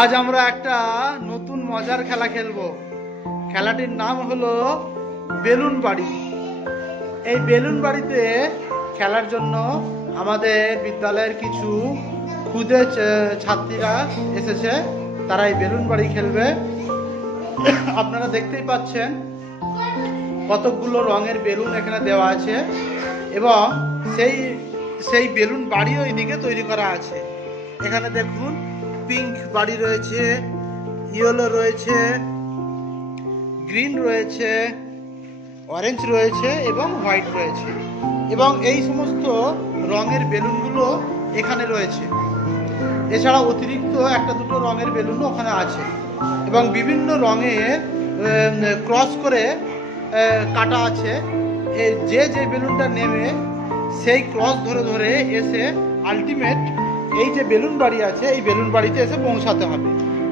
আজ আমরা একটা নতুন মজার খেলা খেলবো। খেলাটির নাম হলো বেলুন বাড়ি। এই বেলুন বাড়িতে খেলার জন্য আমাদের বিদ্যালয়ের কিছু ক্ষুদে ছাত্রীরা এসেছে। তারা এই বেলুন বাড়ি খেলবে। আপনারা দেখতেই পাচ্ছেন কতকগুলো রঙের বেলুন এখানে দেওয়া আছে এবং সেই সেই বেলুন বাড়িও এইদিকে তৈরি করা আছে। এখানে দেখুন পিঙ্ক বাড়ি রয়েছে, ইয়েলো রয়েছে, গ্রিন রয়েছে, অরেঞ্জ রয়েছে এবং হোয়াইট রয়েছে এবং এই সমস্ত রঙের বেলুনগুলো এখানে রয়েছে। এছাড়া অতিরিক্ত একটা দুটো রঙের বেলুনও ওখানে আছে এবং বিভিন্ন রঙের ক্রস করে কাটা আছে। যে যে বেলুনটা নেমে সেই ক্রস ধরে ধরে এসে আলটিমেট এই যে বেলুন বাড়ি আছে এই বেলুন বাড়িতে এসে পৌঁছাতে হবে।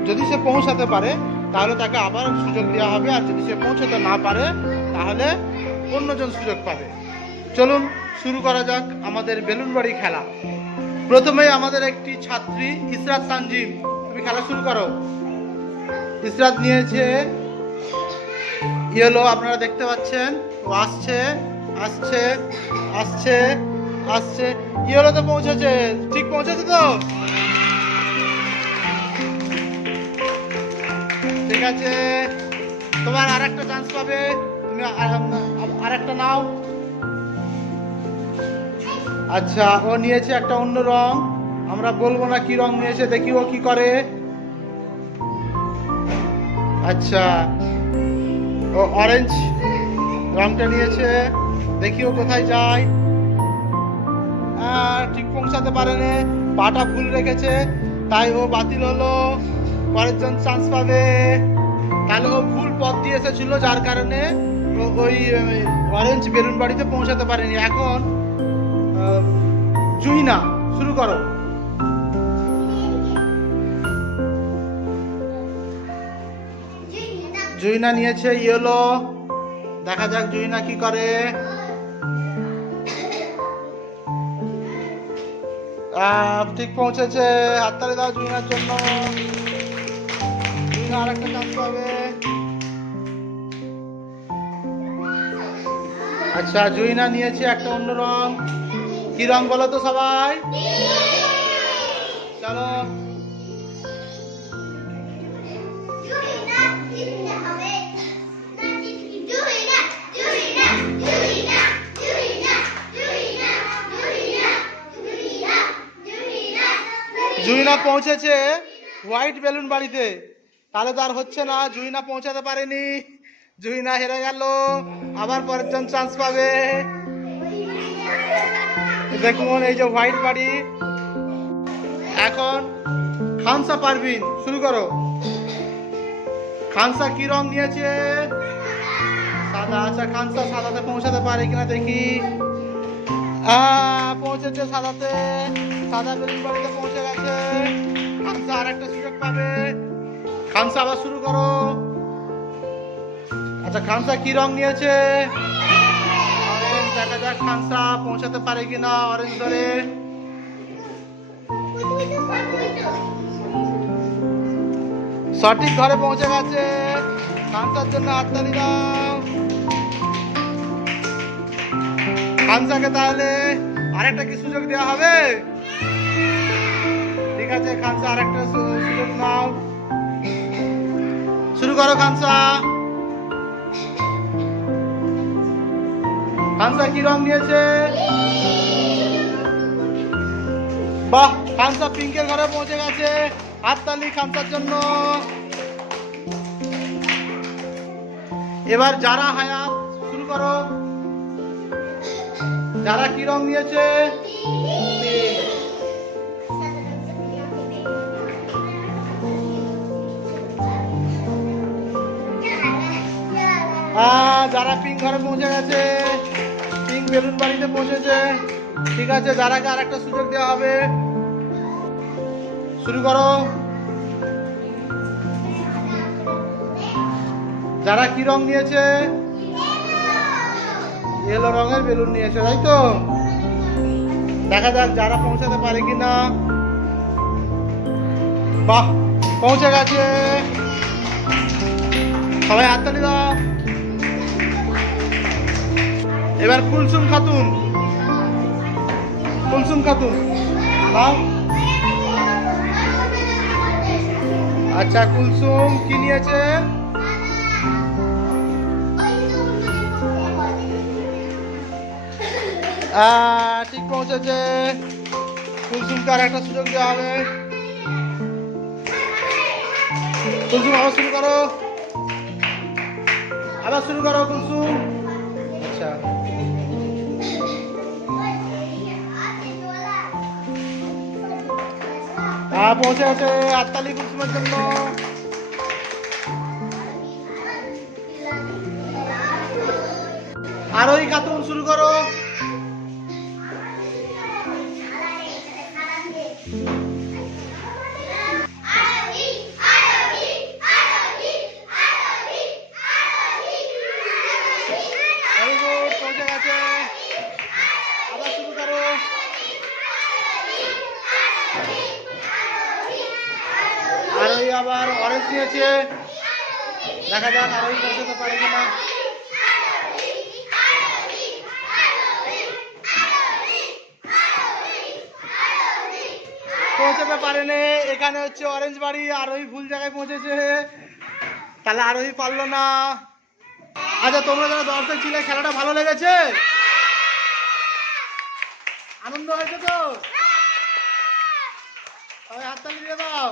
যদি সে পৌঁছাতে পারে তাহলে তাকে আবার সুযোগ দেওয়া হবে, আর যদি সে পৌঁছাতে না পারে তাহলে অন্যজন সুযোগ পাবে। চলুন শুরু করা যাক আমাদের বেলুন বাড়ি খেলা। প্রথমেই আমাদের একটি ছাত্রী ইসরাত তানজিম, তুমি খেলা শুরু করো। ইসরাত নিয়েছে ইয়েলো, আপনারা দেখতে পাচ্ছেন ও আসছে আসছে আসছে আসছে, ইয়েলোতে পৌঁছেছে। ঠিক পৌঁছেছে তো? ঠিক আছে, তোমার আর একটা চান্স পাবে, তুমি আর একটা নাও। আচ্ছা, ও নিয়েছে একটা অন্য রং, আমরা বলবো না কি রং নিয়েছে, দেখি ও কি করে। আচ্ছা, ও অরেঞ্জ রংটা নিয়েছে, দেখি ও কোথায় যায়। ঠিক পৌঁছাতে পারেনি, পাটা ভুল রেখেছে, তাই ও বাতিল হলো। পরের জন চান্স পাবে। তাহলে ও ভুল পথ দিয়ে এসেছিল, যার কারণে ওই অরেঞ্জ বেলুন বাড়িতে পৌঁছাতে পারেনি। এখন জুহিনা শুরু করো। জুহিনা নিয়েছে ইয়েলো, দেখা যাক জুহিনা কি করে। ঠিক পৌঁছেছে, হাততালি দাও জুহিনার জন্য। জুহিনা আরেকটা চান্স পাবে। আচ্ছা, জুহিনা নিয়েছে একটা অন্য রং, কি রং বলো তো সবাই? চলো, জুহিনা পৌঁছেছে হোয়াইট বেলুন বাড়িতে। তাহলে তো আর হচ্ছে না, জুহিনা পৌঁছাতে পারেনি, জুহিনা হেরে গেল। আবার পরের জন চান্স পাবে। দেখুন এই যে হোয়াইট বাড়ি। এখন খানসা পারভিন শুরু করো। খানসা কি রং নিয়েছে? সাদা। আচ্ছা, খানসা সাদাতে পৌঁছাতে পারে কিনা দেখি। পৌঁছেছে সাদাতে, সাদা বেলুন বাড়িতে পৌঁছে গেছে। খানসা আর একটা সুযোগ পাবে। খানসা আবার শুরু করো। আচ্ছা, খানসা কি রং নিয়েছে? অরেঞ্জ। দেখা যাক খানসা পৌঁছাতে পারে কিনা অরেঞ্জ ধরে। সঠিক ঘরে পৌঁছে গেছে, খানসার জন্য হাততালি দাও। খানসাকে তাহলে আরেকটা কি সুযোগ দেওয়া হবে? ঠিক আছে, খানসা আরেকটা সুযোগ নাও, শুরু করো খানসা। খানসা কি রং নিয়েছে? বাহ, খানসা পিঙ্কের ঘরে পৌঁছে গেছে, হাততালি খানসার জন্য। এবার যারা হায়াত শুরু করো। যারা কি রং নিয়েছে? যারা পিঙ্ক ঘরে পৌঁছে গেছে, পিঙ্ক বেলুন বাড়িতে পৌঁছেছে। ঠিক আছে, যারাকে আর একটা সুযোগ দেওয়া হবে, শুরু করো। যারা কি রং নিয়েছে? ইয়েলো রঙের বেলুন নিয়েছে, তাই তো? দেখা যাক যারা পৌঁছাতে পারে কিনা। বাহ, পৌঁছে গেছে। সবাই হাততালি দাও। এবার কুলসুম খাতুন, কুলসুম খাতুন নাও। আচ্ছা, কুলসুম কি নিয়েছে? ঠিক পৌঁছেছে। কুলসুমকে আর একটা সুযোগ দেওয়া হবে। কুলসুম আবার শুরু করো, আবার শুরু করো কুলসুম। আচ্ছা, পৌঁছে গেছে। হাততালি কুলসুমের জন্য। আরোহী খাতুন শুরু করো। Very good, পৌঁছে গেছে। আবার শুরু করো। আরোহী আবার অরেঞ্জ নিয়েছে। দেখা যাক আরোহী পৌঁছাতে পারে কিনা। পৌঁছাতে পারেনি। এখানে হচ্ছে অরেঞ্জ বাড়ি, আরোহী ভুল জায়গায় পৌঁছেছে, তাহলে আরোহী পারলো না। আচ্ছা, তোমরা যারা দর্শক ছিলে, খেলাটা ভালো লেগেছে? আনন্দ হয়েছে তো? সবাই হাততালি দিয়ে দাও।